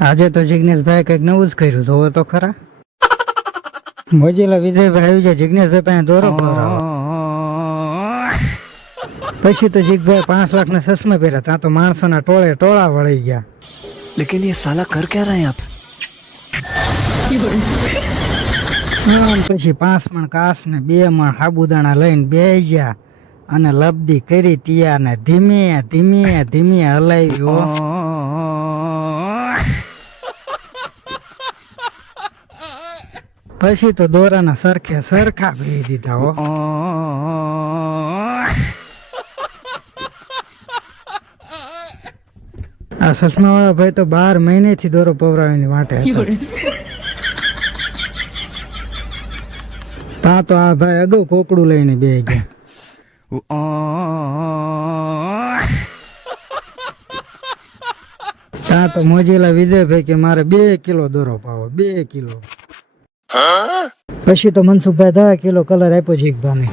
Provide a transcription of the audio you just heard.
આજે તો જિગ્નેશભાઈ કઈક નવું જ કર્યું જોવો તો ખરા. મોજીલા વિજયભાઈ આવી જાય જિગ્નેશભાઈ પાસે દોરો પવરાવો. પછી તો જીગભાઈ 5 લાખના ચશ્મા પહેર્યા. ત્યાં તો માણસોના ટોળે ટોળા વળી ગયા. लेकिन ये साला कर क्या रहा है यहाँ पे? પછી 5 મણ કાસ ને 2 મણ સાબુદાણા લઈને બેસી ગયા અને લબડી કરી તિયા ને ધીમે ધીમે ધીમે હલાવ્યો. પછી તો દોરાના સરખે સરખા ભરી દીધા હો. આ ચશ્મા વાળા ભાઈ તો 12 મહિનેથી દોરો પવરાવીની વાટે હતા. તા તો આ ભાઈ અગાઉ કોકડું લઈને બેસી ગયા. ત્યાં તો મોજીલા વિજયભાઈ કે મારે 2 કિલો દોરો પાવો, 2 કિલો. પછી તો મનસુખભાઈ 10 કિલો કલર આપ્યો જીગભાને.